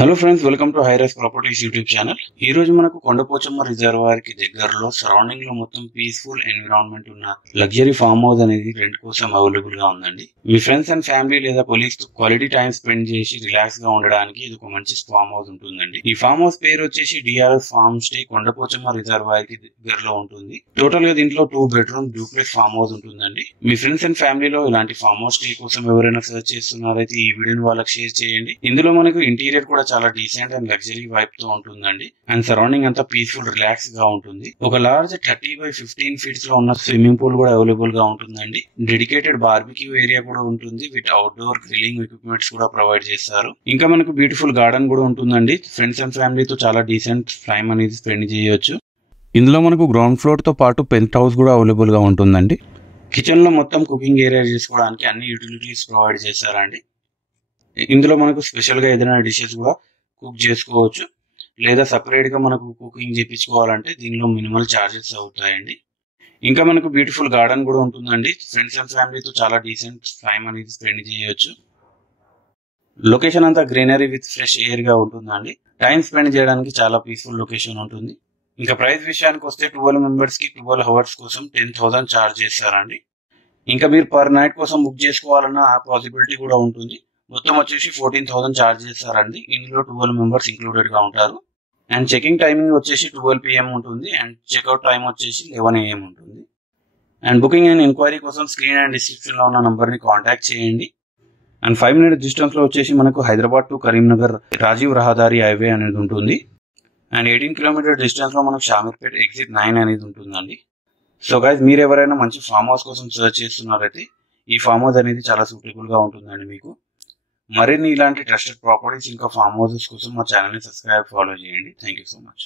Hello friends, welcome to high rise properties YouTube channel. ఈ రోజు మనకు కొండపోచమ్మ రిజర్వాయర్ కి దగ్గరలో సరౌండింగ్ లో మొత్తం పీస్ఫుల్ ఎన్విరాన్మెంట్ ఉన్న లగ్జరీ ఫామ్ హౌస్ అనేది రెంట్ కోసం అవైలబుల్ గా ఉందండి. మీ ఫ్రెండ్స్ అండ్ ఫ్యామిలీ లేదా కొలీగ్స్ తో క్వాలిటీ టైం స్పెండ్ చేసి రిలాక్స్ గా ఉండడానికి ఇది ఒక మంచి ఫామ్ హౌస్ ఉంటుందండి. ఈ ఫామ్ హౌస్ పేరు వచ్చేసి DRS farm stay Kondapochamma reservoir కి దగ్గరలో ఉంటుంది. టోటల్ గా దీంట్లో 2 బెడ్రూమ్ డూప్లెక్స్ ఫామ్ హౌస్ ఉంటుందండి. మీ ఫ్రెండ్స్ అండ్ ఫ్యామిలీలో ఇలాంటి ఫామ్ హౌస్ స్టే కోసం ఎవరైనా సర్చ్ చేస్తున్నారైతే ఈ వీడియోని వాళ్ళకి షేర్ చేయండి. ఇందులో మనకు ఇంటీరియర్ కూడా చాలా డీసెంట్ అండ్ లగ్జరీ వైబ్ తో ఉంటుందండి. అండ్ సరౌండింగ్ అంతా పీస్ఫుల్ రిలాక్స్ గా ఉంటుంది. ఒక లార్జ్ 30x15 ఫీట్స్ లో ఉన్న స్విమ్మింగ్ పూల్ కూడా అవైలబుల్ గా ఉంటుందండి. డెడికేటెడ్ బార్బిక్యూ ఏరియా కూడా ఉంటుంది. విత్ అవుట్డోర్ గ్రిల్లింగ్ ఎక్విప్మెంట్స్ కూడా ప్రొవైడ్ చేస్తారు. ఇంకా మనకు బ్యూటిఫుల్ గార్డెన్ కూడా ఉంటుందండి. ఫ్రెండ్స్ అండ్ ఫ్యామిలీతో చాలా డీసెంట్ టైం అనేది స్పెండ్ చేయొచ్చు. ఇందులో మనకు గ్రౌండ్ ఫ్లోర్ తో పాటు పెంట్ హౌస్ కూడా అవైలబుల్ గా ఉంటుందండి. కిచెన్ లో మొత్తం కుకింగ్ ఏరియా చేసుకోవడానికి అన్ని యూటిలిటీస్ ప్రొవైడ్ చేశారండి. ఇందులో మనకు స్పెషల్ గా ఏదైనా డిషెస్ కూడా కుక్ చేసుకోవచ్చు, లేదా సపరేట్ గా మనకు కుకింగ్ చేయించుకోవాలంటే దీనిలో మినిమల్ చార్జెస్ అవుతాయండి. ఇంకా మనకు బ్యూటిఫుల్ గార్డెన్ కూడా ఉంటుందండి. ఫ్రెండ్స్ అండ్ ఫ్యామిలీతో చాలా డీసెంట్ టైం అనేది స్పెండ్ చేయొచ్చు. లొకేషన్ అంతా గ్రీనరీ విత్ ఫ్రెష్ ఎయిర్ గా ఉంటుందండి. టైం స్పెండ్ చేయడానికి చాలా పీస్ఫుల్ లొకేషన్ ఉంటుంది. ఇంకా ప్రైస్ విషయానికి వస్తే 12 మెంబర్స్ కి 12 అవర్స్ కోసం 10,000 చార్జ్ చేస్తారండి. ఇంకా మీరు పర్ నైట్ కోసం బుక్ చేసుకోవాలన్న పాసిబిలిటీ కూడా ఉంటుంది. మొత్తం వచ్చేసి 14,000 చార్జ్ చేస్తారండి. ఇందులో 12 మెంబర్స్ ఇంక్లూడెడ్ గా ఉంటారు. అండ్ చెకింగ్ టైమింగ్ వచ్చేసి 12 PM ఉంటుంది. అండ్ చెక్అవుట్ టైం వచ్చేసి 11 AM ఉంటుంది. అండ్ బుకింగ్ అండ్ ఎంక్వైరీ కోసం స్క్రీన్ అండ్ డిస్క్రిప్షన్ లో ఉన్న నంబర్ ని కాంటాక్ట్ చేయండి. అండ్ 5 minutes డిస్టెన్స్ లో వచ్చేసి మనకు హైదరాబాద్ టు కరీంనగర్ రాజీవ్ రహదారి హైవే అనేది ఉంటుంది. అండ్ 18 కిలోమీటర్ డిస్టెన్స్ లో మనకు షామీర్పేట్ ఎగ్జిట్ 9 అనేది ఉంటుందండి. సో గైస్, మీరు ఎవరైనా మంచి ఫామ్ హౌస్ కోసం సర్చ్ చేస్తున్నారైతే ఈ ఫామ్ హౌస్ అనేది చాలా సూటబుల్ గా ఉంటుందండి మీకు. మరిన్ని ఇలాంటి ట్రస్టెడ్ ప్రాపర్టీస్ ఇంకా ఫామ్ హౌసెస్ కోసం మా ఛానల్ ని సబ్స్క్రైబ్ ఫాలో చేయండి. Thank you so much.